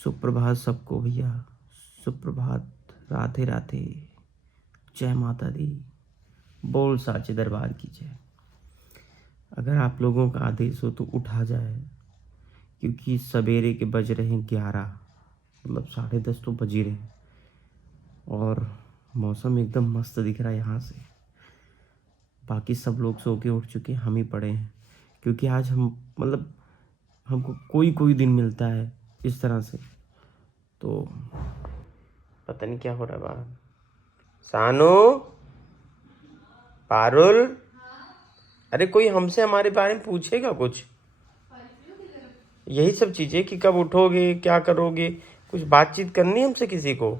सुप्रभात सबको भैया, सुप्रभात, राधे राधे, जय माता दी, बोल साचे दरबार की जय। अगर आप लोगों का आदेश हो तो उठा जाए, क्योंकि सवेरे के बज रहे हैं 11, मतलब 10:30 तो बज ही रहे हैं और मौसम एकदम मस्त दिख रहा है यहाँ से। बाकी सब लोग सो के उठ चुके हैं, हम ही पड़े हैं, क्योंकि आज हम मतलब हमको कोई दिन मिलता है इस तरह से। तो पता नहीं क्या हो रहा है बाहर। सानू, पारुल, अरे कोई हमसे हमारे बारे में पूछेगा कुछ? यही सब चीजें कि कब उठोगे, क्या करोगे, कुछ बातचीत करनी है हमसे किसी को,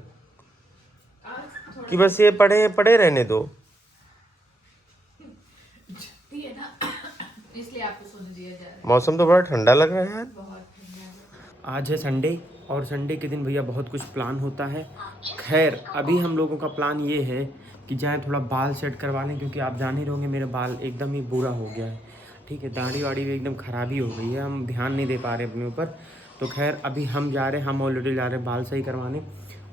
कि बस ये पढ़े पढ़े रहने दो? इसलिए आपको सोने दिया जा रहा है। मौसम तो बड़ा ठंडा लग रहा है यार। आज है संडे और संडे के दिन भैया बहुत कुछ प्लान होता है। खैर अभी हम लोगों का प्लान ये है कि जाएं थोड़ा बाल सेट करवा लें, क्योंकि आप जान ही रहोगे मेरे बाल एकदम ही बुरा हो गया है। ठीक है, दाढ़ी वाड़ी भी एकदम ख़राबी हो गई है, हम ध्यान नहीं दे पा रहे अपने ऊपर। तो खैर अभी हम जा रहे हैं, हम ऑलरेडी जा रहे हैं बाल सही करवाने।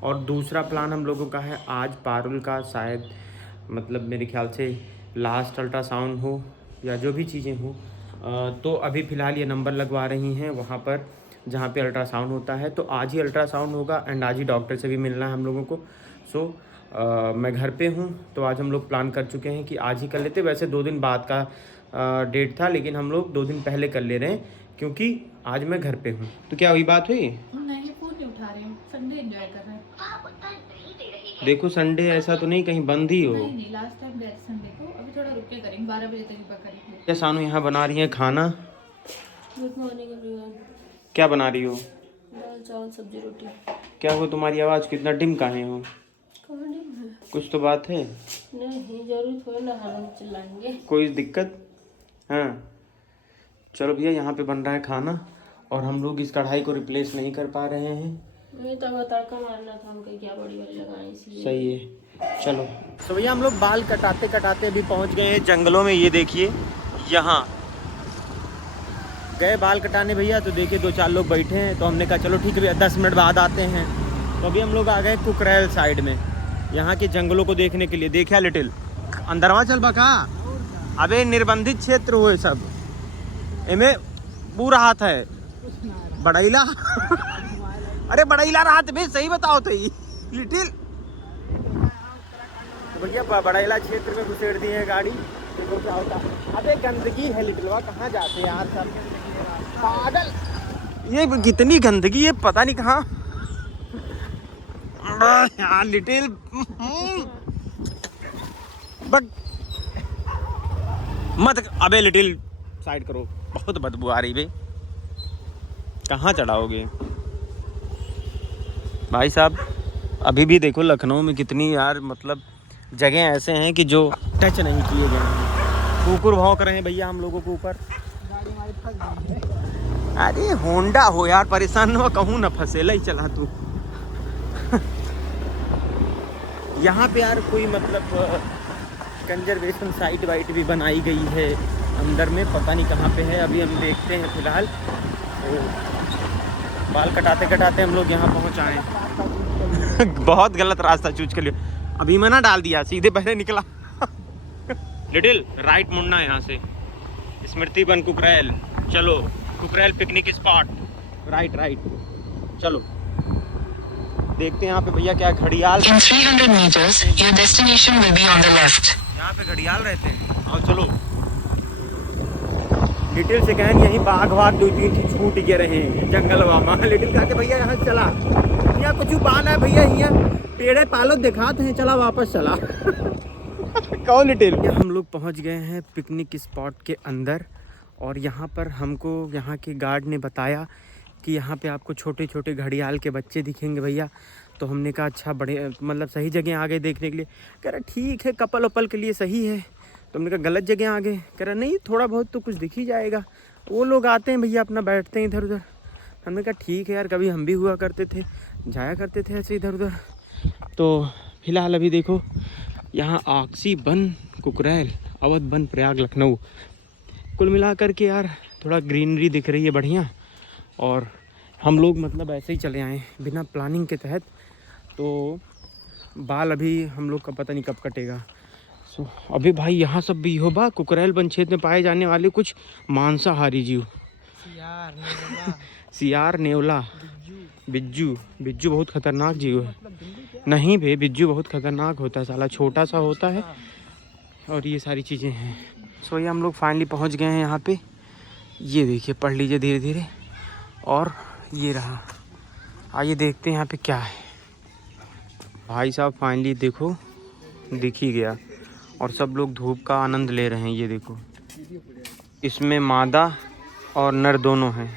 और दूसरा प्लान हम लोगों का है, आज पारुल का शायद मतलब मेरे ख्याल से लास्ट अल्ट्रासाउंड हो या जो भी चीज़ें हो। तो अभी फ़िलहाल ये नंबर लगवा रही हैं वहाँ पर जहाँ पे अल्ट्रासाउंड होता है। तो आज ही अल्ट्रासाउंड होगा एंड आज ही डॉक्टर से भी मिलना है हम लोगों को। सो मैं घर पे हूँ, तो आज हम लोग प्लान कर चुके हैं कि आज ही कर लेते। वैसे 2 दिन बाद का डेट था, लेकिन हम लोग 2 दिन पहले कर ले रहे हैं क्योंकि आज मैं घर पे हूँ। तो क्या वही बात हुई? नहीं, फोन नहीं उठा रहे हैं, संडे एंजॉय कर रहे हैं। देखो संडे ऐसा तो नहीं कहीं बंद ही हो। नहीं, लास्ट टाइम गए संडे को, अभी थोड़ा रुक के करेंगे, 12 बजे तक ही करेंगे। क्या सानू यहाँ बना रही है खाना? Good morning everyone. क्या बना रही हो? दाल चावल सब्जी रोटी। क्या हो तुम्हारी आवाज़ कितना डिम काहे हो? कहाँ डिम है? कुछ तो बात है? नहीं, जरूर थोड़ा ना हम चिल्लाएंगे। कोई दिक्कत? हाँ चलो भैया, यहाँ पे बन रहा है खाना और हम लोग इस कढ़ाई को रिप्लेस नहीं कर पा रहे हैं। नहीं तो तड़का मारना था, हम कहीं क्या बड़ी वाली लगाए इसलिए। सही है, चलो। तो भैया हम लोग बाल कटाते कटाते अभी पहुँच गए हैं जंगलों में। ये देखिए, यहाँ गए बाल कटाने भैया, तो देखिए 2-4 लोग बैठे हैं। तो हमने कहा चलो ठीक है भैया, 10 मिनट बाद आते हैं। तो अभी हम लोग आ गए कुकरेल साइड में, यहाँ के जंगलों को देखने के लिए। देखा लिटिल अंदरवा चल बका, अबे निर्बंधित क्षेत्र हुए सब, इनमें पूरा हाथ है बड़ैला। अरे बड़ैला रात में सही बताओ तो ही लिटिल। तो भैया बड़ैला क्षेत्र में घुसेड़ दी है गाड़ी, देखो क्या होता। अबे गंदगी है लिटिलवा, कहाँ जाते यार सब पागल। ये कितनी गंदगी है, पता नहीं कहाँ यार लिटिल। मत, अबे लिटिल साइड करो, बहुत बदबू आ रही बे। कहाँ चढ़ाओगे भाई साहब? अभी भी देखो लखनऊ में कितनी यार मतलब जगह ऐसे हैं कि जो टच नहीं किए गए हैं। कुकुर भौंक रहे हैं भैया हम लोगों के ऊपर। अरे होंडा हो यार, परेशान हो कहूँ ना, फंसेला ही चला तू। यहाँ पे यार कोई मतलब कंजर्वेशन साइट वाइट भी बनाई गई है अंदर में, पता नहीं कहाँ पे है, अभी हम देखते हैं फिलहाल। तो बाल कटाते कटाते हम लोग यहाँ पहुँच आए। बहुत गलत रास्ता चूज कर लिया, अभी मना डाल दिया, सीधे पहले निकला। लिटिल राइट मुड़ना है यहाँ से, स्मृति वन कुकरेल। चलो कुकरेल पिकनिक स्पॉट, राइट चलो। देखते हैं यहाँ पे भैया क्या घड़ियाल। In 300 meters, your destination will be on the left. यहाँ पे घड़ियाल रहते हैं। आओ चलो। लिटिल से कहन यही बाघ 2-3 की छूट गे रहे हैं जंगलवा में। लिटिल कहा भैया यहाँ चला, यहाँ कुछ बाल है भैया, यहाँ पेड़े पालो दिखाते हैं, चला वापस चला। कौन लिटिल? हम लोग पहुँच गए हैं पिकनिक स्पॉट के अंदर, और यहाँ पर हमको यहाँ के गार्ड ने बताया कि यहाँ पे आपको छोटे छोटे घड़ियाल के बच्चे दिखेंगे भैया। तो हमने कहा अच्छा, बड़े मतलब सही जगह आ गए देखने के लिए। कह रहा ठीक है, कपल वपल के लिए सही है। तो हमने कहा गलत जगह आ गए। कह रहा नहीं, थोड़ा बहुत तो कुछ दिख ही जाएगा, वो लोग आते हैं भैया अपना बैठते हैं इधर उधर। हमने कहा ठीक है यार, कभी हम भी हुआ करते थे, जाया करते थे ऐसे इधर उधर। तो फिलहाल अभी देखो यहाँ axis one Kukrail, Awadh one Prayag Lucknow, कुल मिला कर के यार थोड़ा ग्रीनरी दिख रही है बढ़िया। और हम लोग मतलब ऐसे ही चले आए बिना प्लानिंग के तहत, तो बाल अभी हम लोग का पता नहीं कब कटेगा। अभी भाई यहाँ सब भी हो बा कुकरेल वन क्षेत्र में पाए जाने वाले कुछ मांसाहारी जीव, सियार, नेवला, बिज्जू। बिज्जू बहुत खतरनाक जीव है। नहीं बे, बिज्जू बहुत खतरनाक होता है साला, छोटा सा होता है और ये सारी चीज़ें हैं। सो ये हम लोग फाइनली पहुंच गए हैं यहाँ पे। ये देखिए, पढ़ लीजिए धीरे धीरे। और ये रहा, आइए देखते हैं यहाँ पे क्या है। भाई साहब फाइनली देखो दिख ही गया, और सब लोग धूप का आनंद ले रहे हैं। ये देखो, इसमें मादा और नर दोनों हैं।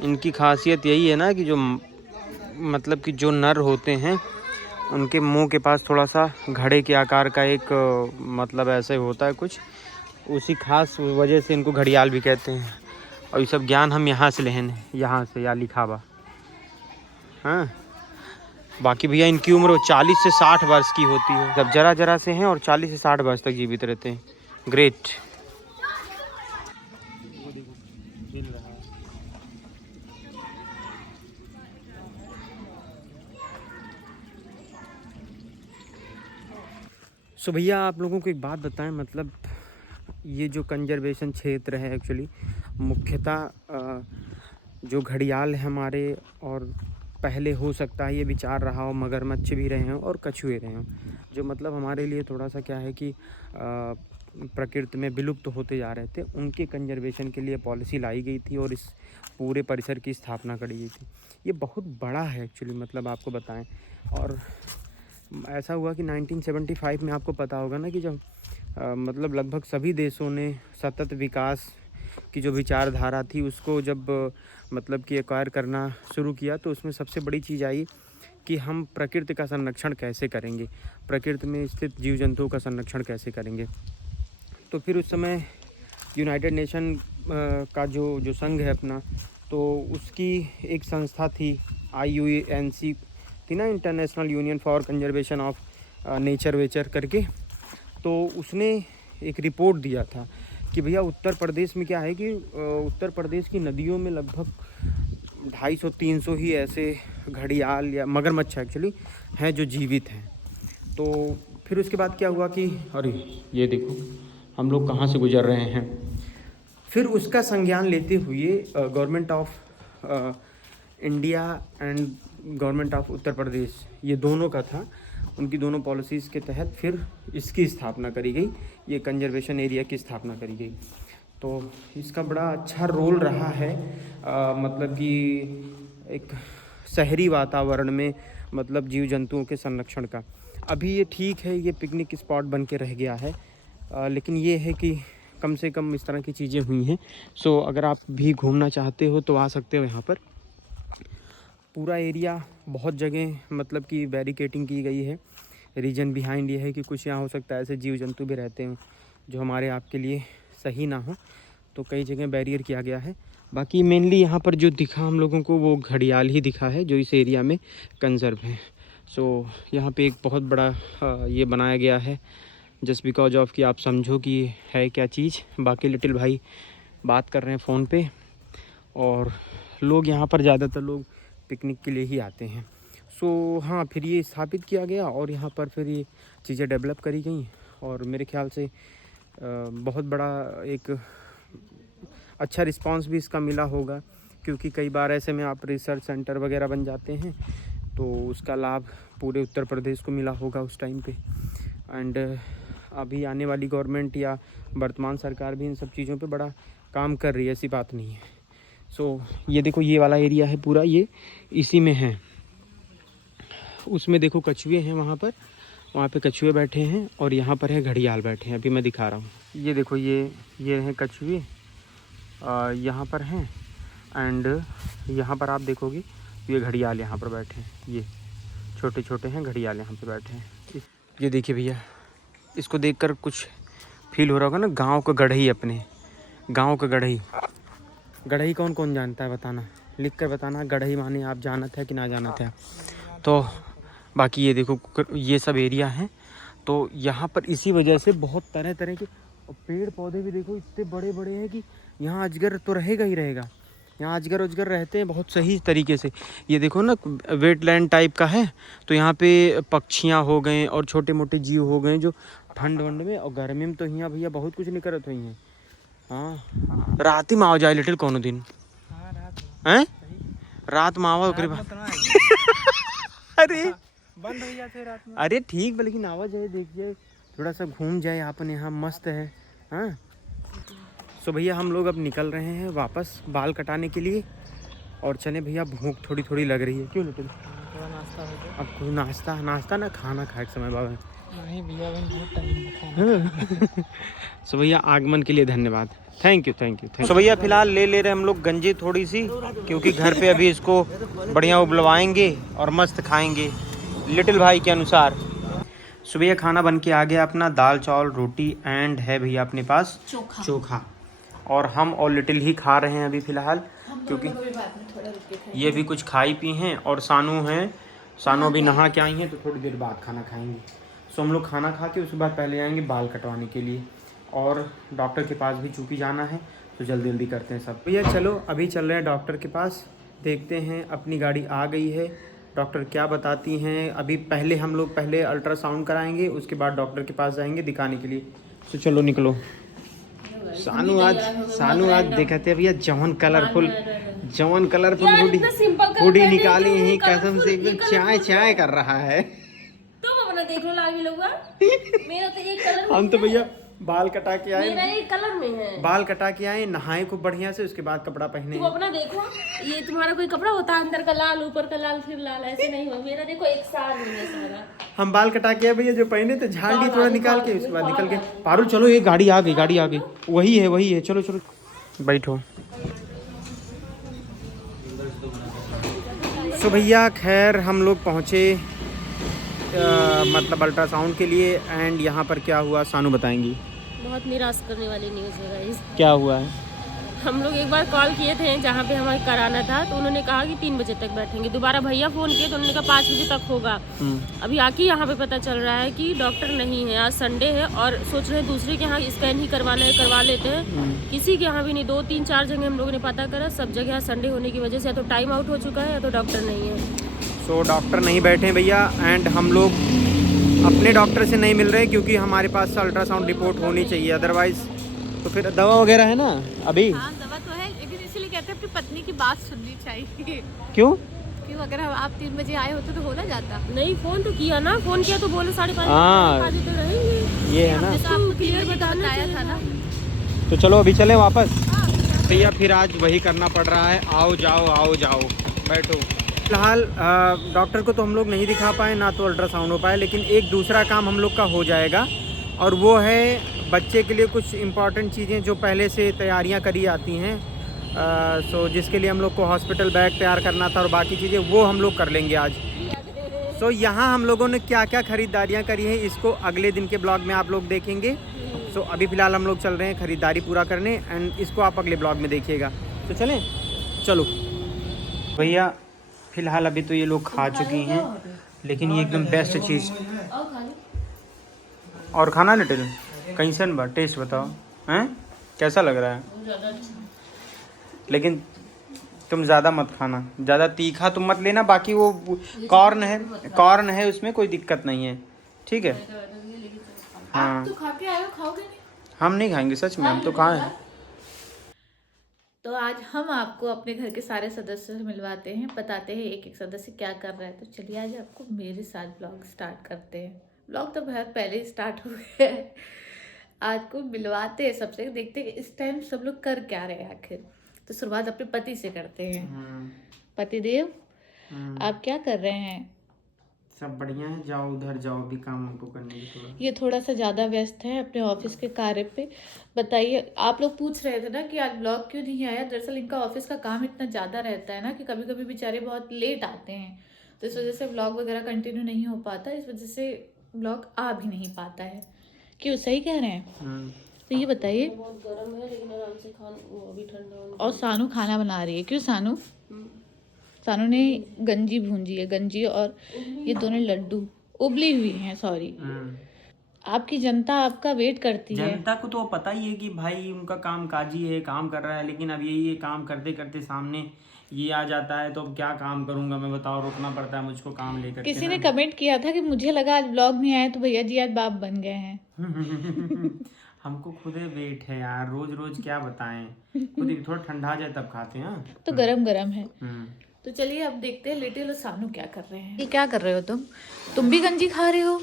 इनकी खासियत यही है ना कि जो मतलब कि जो नर होते हैं उनके मुंह के पास थोड़ा सा घड़े के आकार का एक मतलब ऐसे होता है कुछ, उसी खास वजह से इनको घड़ियाल भी कहते हैं। और ये सब ज्ञान हम यहाँ से लें, यहाँ से या लिखा हुआ। हाँ, बाकी भैया इनकी उम्र 40 से 60 वर्ष की होती है। जब जरा जरा से हैं और 40 से 60 वर्ष तक जीवित रहते हैं। ग्रेट। सो भैया आप लोगों को एक बात बताएं, मतलब ये जो कंजर्वेशन क्षेत्र है एक्चुअली मुख्यतः जो घड़ियाल है हमारे, और पहले हो सकता है ये विचार रहा हो मगरमच्छ भी रहे हों और कछुए रहे हों, जो मतलब हमारे लिए थोड़ा सा क्या है कि प्रकृति में विलुप्त होते जा रहे थे, उनके कंजर्वेशन के लिए पॉलिसी लाई गई थी और इस पूरे परिसर की स्थापना करी गई थी। ये बहुत बड़ा है एक्चुअली, मतलब आपको बताएं। और ऐसा हुआ कि 1975 में आपको पता होगा ना कि जब मतलब लगभग सभी देशों ने सतत विकास की जो विचारधारा थी उसको जब मतलब कि एक्वायर करना शुरू किया, तो उसमें सबसे बड़ी चीज़ आई कि हम प्रकृति का संरक्षण कैसे करेंगे, प्रकृति में स्थित जीव जंतुओं का संरक्षण कैसे करेंगे। तो फिर उस समय यूनाइटेड नेशन का जो संघ है अपना, तो उसकी एक संस्था थी IUNC थी ना, international union for conservation of nature वेचर करके। तो उसने एक रिपोर्ट दिया था कि भैया उत्तर प्रदेश में क्या है कि उत्तर प्रदेश की नदियों में लगभग 250-300 ही ऐसे घड़ियाल या मगरमच्छ एक्चुअली हैं जो जीवित हैं। तो फिर उसके बाद क्या हुआ कि अरे ये देखो हम लोग कहाँ से गुजर रहे हैं। फिर उसका संज्ञान लेते हुए government of India and government of Uttar Pradesh, ये दोनों का था, उनकी दोनों पॉलिसीज़ के तहत फिर इसकी स्थापना करी गई, ये कंजर्वेशन एरिया की स्थापना करी गई। तो इसका बड़ा अच्छा रोल रहा है मतलब कि एक शहरी वातावरण में मतलब जीव जंतुओं के संरक्षण का। अभी ये ठीक है, ये पिकनिक स्पॉट बन के रह गया है, लेकिन ये है कि कम से कम इस तरह की चीज़ें हुई हैं। सो अगर आप भी घूमना चाहते हो तो आ सकते हो यहाँ पर। पूरा एरिया बहुत जगह मतलब कि बैरिकेटिंग की गई है। रीजन बिहाइंड ये है कि कुछ यहाँ हो सकता है ऐसे जीव जंतु भी रहते हैं जो हमारे आपके लिए सही ना हो, तो कई जगह बैरियर किया गया है। बाकी मेनली यहाँ पर जो दिखा हम लोगों को वो घड़ियाल ही दिखा है जो इस एरिया में कंजर्व है। सो यहाँ पे एक बहुत बड़ा ये बनाया गया है जस्ट बिकॉज ऑफ कि आप समझो कि है क्या चीज़। बाकी लिटिल भाई बात कर रहे हैं फ़ोन पे, और लोग यहाँ पर ज़्यादातर लोग पिकनिक के लिए ही आते हैं। सो हाँ, फिर ये स्थापित किया गया और यहाँ पर फिर ये चीज़ें डेवलप करी गई, और मेरे ख्याल से बहुत बड़ा एक अच्छा रिस्पांस भी इसका मिला होगा, क्योंकि कई बार ऐसे में आप रिसर्च सेंटर वगैरह बन जाते हैं तो उसका लाभ पूरे उत्तर प्रदेश को मिला होगा उस टाइम पे। एंड अभी आने वाली गवर्नमेंट या वर्तमान सरकार भी इन सब चीज़ों पे बड़ा काम कर रही है, ऐसी बात नहीं है। सो ये देखो ये वाला एरिया है पूरा, ये इसी में है। उसमें देखो कछुए हैं, वहाँ पे कछुए बैठे हैं, और यहाँ पर है घड़ियाल बैठे हैं। अभी मैं दिखा रहा हूँ, ये देखो ये हैं कछुए यहाँ पर हैं, एंड यहाँ पर आप देखोगे ये घड़ियाल यहाँ पर बैठे हैं। ये छोटे छोटे हैं घड़ियाल यहाँ पर बैठे हैं। ये देखिए भैया, इसको देखकर कुछ फील हो रहा होगा ना, गाँव का गढ़ई, अपने गाँव का गढ़ई। गढ़ई कौन कौन जानता है बताना, लिख कर बताना गढ़ई माने आप जानत है कि ना जानत है। तो बाकी ये देखो ये सब एरिया हैं, तो यहाँ पर इसी वजह से बहुत तरह तरह के पेड़ पौधे भी देखो इतने बड़े बड़े हैं कि यहाँ अजगर तो रहेगा ही रहेगा। यहाँ अजगर उजगर रहते हैं बहुत सही तरीके से। ये देखो ना, वेटलैंड टाइप का है, तो यहाँ पे पक्षियाँ हो गए और छोटे मोटे जीव हो गए जो ठंड वंड में और गर्मी में तो यहाँ भैया बहुत कुछ नहीं करत हुई हैं। हाँ, रात ही में आओ जाए लिटिल कोनो दिन हैं, रात में आओ ओकरे बाद अरे बंद हो जाते रात में। अरे ठीक है, लेकिन आवाज है, देख जाए थोड़ा सा घूम जाए अपन, यहाँ मस्त है। हाँ सो भैया हम लोग अब निकल रहे हैं वापस बाल कटाने के लिए और चले भैया, भूख थोड़ी थोड़ी लग रही है। क्यों लिटिल? थोड़ा नाश्ता हो गया। अब कोई नाश्ता ना खाना खाए के समय बाबा। नहीं भैया अभी बहुत टाइम सो भैया आगमन के लिए धन्यवाद, थैंक यू। सो भैया फिलहाल ले रहे हम लोग गंजी थोड़ी सी, क्योंकि घर पे अभी इसको बढ़िया उबलवाएंगे और मस्त खाएंगे लिटिल भाई के अनुसार। सो भैया खाना बन के आ गया अपना, दाल चावल रोटी एंड है भैया अपने पास चोखा और हम और लिटिल ही खा रहे हैं अभी फिलहाल, क्योंकि ये भी कुछ खाई पी हैं और सानू हैं, सानू अभी नहा के आई हैं तो थोड़ी देर बाद खाना खाएंगे। सो हम लोग खाना खा के उसके बाद पहले आएंगे बाल कटवाने के लिए और डॉक्टर के पास भी चूँकि जाना है तो जल्दी जल्दी करते हैं सब। भैया चलो अभी चल रहे हैं डॉक्टर के पास, देखते हैं अपनी गाड़ी आ गई है, डॉक्टर क्या बताती हैं। अभी पहले हम लोग पहले अल्ट्रासाउंड कराएंगे, उसके बाद डॉक्टर के पास जाएंगे दिखाने के लिए। तो चलो निकलो। सानू आज देखते भैया जवन कलरफुल हुडी निकाली है, कसम से एकदम चाय कर रहा है। तुम अपना देख लो लाल भी लोग मेरा तो एक कलर हम तो भैया बाल कटा के आए, मेरा एक कलर में है। बाल कटा के आए, नहाए खूब बढ़िया से, उसके बाद कपड़ा पहने। तुम अपना देखो, ये तुम्हारा कोई कपड़ा होता है अंदर का लाल ऊपर का लाल फिर लाल, ऐसे नहीं हो। मेरा देखो एक साथ नहीं है सारा। हम बाल कटा के आए भैया, जो पहने थे झाड़ दिए थोड़ा निकाल के, उसके बाद निकल के। पारुल चलो, ये गाड़ी आ गई, वही है, चलो बैठो। सो भैया खैर हम लोग पहुँचे मतलब अल्ट्रासाउंड के लिए एंड यहाँ पर क्या हुआ सानू बताएंगी। बहुत निराश करने वाली न्यूज़ है गाइस। क्या हुआ है? हम लोग एक बार कॉल किए थे जहाँ पे हमें कराना था, तो उन्होंने कहा कि 3 बजे तक बैठेंगे। दोबारा भैया फ़ोन किए तो उन्होंने कहा 5 बजे तक होगा। अभी आके यहाँ पे पता चल रहा है कि डॉक्टर नहीं है, आज संडे है और सोच रहे हैं दूसरे के यहाँ स्कैन ही करवाना है, करवा लेते हैं। किसी के यहाँ भी नहीं, 2-3-4 जगह हम लोगों ने पता करा, सब जगह संडे होने की वजह से या तो टाइम आउट हो चुका है या तो डॉक्टर नहीं है। सो डॉक्टर नहीं बैठे भैया एंड हम लोग अपने डॉक्टर से नहीं मिल रहे क्योंकि हमारे पास अल्ट्रासाउंड रिपोर्ट होनी चाहिए, अदरवाइज तो फिर दवा वगैरह है ना अभी। हाँ दवा तो है, लेकिन इसीलिए कहते हैं अपनी पत्नी की बात सुननी चाहिए। क्यों अगर आप 3 बजे आए होते तो हो ना जाता। नहीं फोन तो किया ना, फोन किया तो बोले 5:30 हाँ तो रहेंगे, ये है ना। तो आपको क्लियर बताया था ना। तो चलो अभी चले वापस भैया, फिर आज वही करना पड़ रहा है, आओ जाओ बैठो। फिलहाल डॉक्टर को तो हम लोग नहीं दिखा पाए, ना तो अल्ट्रासाउंड हो पाए, लेकिन एक दूसरा काम हम लोग का हो जाएगा और वो है बच्चे के लिए कुछ इम्पॉर्टेंट चीज़ें जो पहले से तैयारियां करी आती हैं। सो जिसके लिए हम लोग को हॉस्पिटल बैग तैयार करना था और बाकी चीज़ें वो हम लोग कर लेंगे आज। सो यहाँ हम लोगों ने क्या क्या ख़रीदारियाँ करी हैं इसको अगले दिन के ब्लॉग में आप लोग देखेंगे। सो अभी फ़िलहाल हम लोग चल रहे हैं ख़रीदारी पूरा करने एंड इसको आप अगले ब्लॉग में देखिएगा। तो चलें, चलो भैया। फ़िलहाल अभी तो ये लोग खा चुकी हैं, लेकिन ये एकदम बेस्ट चीज़। और खाना लिटिल कैसन बा, टेस्ट बताओ हैं कैसा लग रहा है। लेकिन तुम ज़्यादा मत खाना, ज़्यादा तीखा तुम मत लेना, बाकी वो कॉर्न है उसमें कोई दिक्कत नहीं है, ठीक है। हाँ तो खा के आए हो, खाओगे नहीं? हम नहीं खाएंगे सच में, हम तो खाए हैं। तो आज हम आपको अपने घर के सारे सदस्यों से मिलवाते हैं, बताते हैं एक एक सदस्य क्या कर रहा है। तो चलिए आज आपको मेरे साथ ब्लॉग स्टार्ट करते हैं। ब्लॉग तो बहुत पहले ही स्टार्ट हो गया है, आज को मिलवाते हैं सबसे, देखते हैं इस टाइम सब लोग कर क्या रहे हैं आखिर। तो शुरुआत अपने पति से करते हैं। पतिदेव आप क्या कर रहे हैं? सब बढ़िया है, जाओ उधर जाओ, भी काम हमको करने की थोड़ा। ये थोड़ा सा ज़्यादा व्यस्त है अपने ऑफिस के कार्य पे। बताइए, आप लोग पूछ रहे थे ना कि आज ब्लॉग क्यों नहीं आया। दरअसल इनका ऑफिस का काम इतना ज़्यादा रहता है ना कि कभी कभी बेचारे बहुत लेट आते हैं, तो इस वजह से ब्लॉग वगैरह कंटिन्यू नहीं हो पाता, इस वजह से ब्लॉग आ भी नहीं पाता है। क्यों, सही कह रहे हैं? तो ये बताइए, बहुत गर्म है लेकिन आराम से वो अभी ठंडा। और सानू खाना बना रही है। क्यों सानू? सानू ने गंजी भूंजी है, गंजी और ये दोनों लड्डू उबली हुई हैं, सॉरी। आपकी जनता आपका वेट करती है। जनता को तो पता ही है कि भाई उनका काम काजी है, काम कर रहा है, लेकिन अब यही है काम करते करते सामने ये आ जाता है तो अब क्या काम करूंगा मैं, बताओ, रुकना पड़ता है मुझको काम लेकर के किसी ना। ने कमेंट किया था कि मुझे लगा आज ब्लॉग नहीं आया तो भैया जी आज बाप बन गए हैं। हमको खुद वेट है यार, रोज रोज क्या बताएं, खुद ही थोड़ा ठंडा जाए तब खाते हैं। तो गरम गरम है। हम्म। तो चलिए अब देखते हैं लिटिल और सानू क्या कर रहे हैं। ये क्या कर रहे हो तुम भी गंजी खा रहे हो?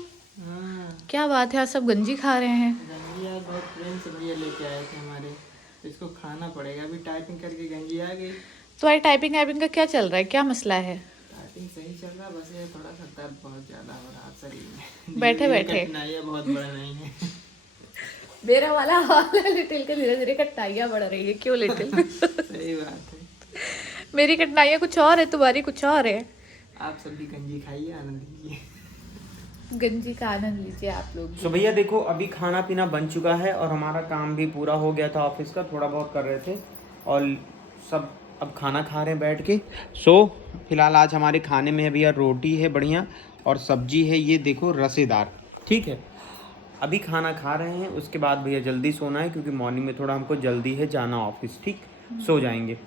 क्या बात है, आज सब गंजी खा रहे हैं। गंजी यार बहुत प्रेम से भैया लेके आए थे हमारे, तो इसको खाना पड़ेगा। अभी टाइपिंग करके गंजी आ गई। तो आज टाइपिंग का क्या चल रहा है, क्या मसला है? टाइपिंग सही चल रहा, बस ये थोड़ा सा दर्द बहुत ज्यादा हो रहा है शरीर में। बैठे बैठे कठिनाइयाँ बहुत बड़ा नहीं है। मेरा वाला हाल है, लिटिल के धीरे धीरे कठिनाइयाँ बढ़ रही है। क्यों लिटिल? सही बात है। मेरी कठिनाइयाँ कुछ और है, तुम्हारी कुछ और है। आप सब भी गंजी खाइए, आनंद लीजिए। गंजी का आनंद लीजिए आप लोग। तो भैया देखो अभी खाना पीना बन चुका है और हमारा काम भी पूरा हो गया था ऑफिस का, थोड़ा बहुत कर रहे थे और सब अब खाना खा रहे हैं बैठ के। फिलहाल आज हमारे खाने में है भैया रोटी है बढ़िया और सब्जी है ये देखो रसेदार, ठीक है। अभी खाना खा रहे हैं, उसके बाद भैया जल्दी सोना है क्योंकि मॉर्निंग में थोड़ा हमको जल्दी है जाना ऑफिस, ठीक। सो जाएंगे।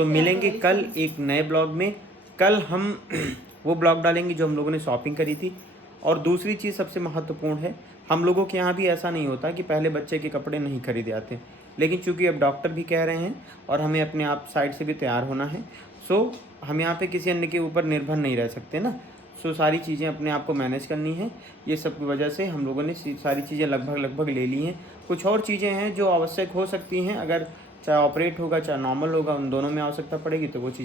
मिलेंगे कल एक नए ब्लॉग में। कल हम वो ब्लॉग डालेंगे जो हम लोगों ने शॉपिंग करी थी। और दूसरी चीज़ सबसे महत्वपूर्ण है, हम लोगों के यहाँ भी ऐसा नहीं होता कि पहले बच्चे के कपड़े नहीं खरीदे जाते, लेकिन चूंकि अब डॉक्टर भी कह रहे हैं और हमें अपने आप साइड से भी तैयार होना है, हम यहाँ पे किसी अन्य के ऊपर निर्भर नहीं रह सकते ना। सारी चीज़ें अपने आप को मैनेज करनी है। ये सब की वजह से हम लोगों ने सारी चीज़ें लगभग ले ली हैं। कुछ और चीज़ें हैं जो आवश्यक हो सकती हैं, अगर चाहे ऑपरेट होगा चाहे नॉर्मल होगा, उन दोनों में आवश्यकता पड़ेगी तो वो चीज़ें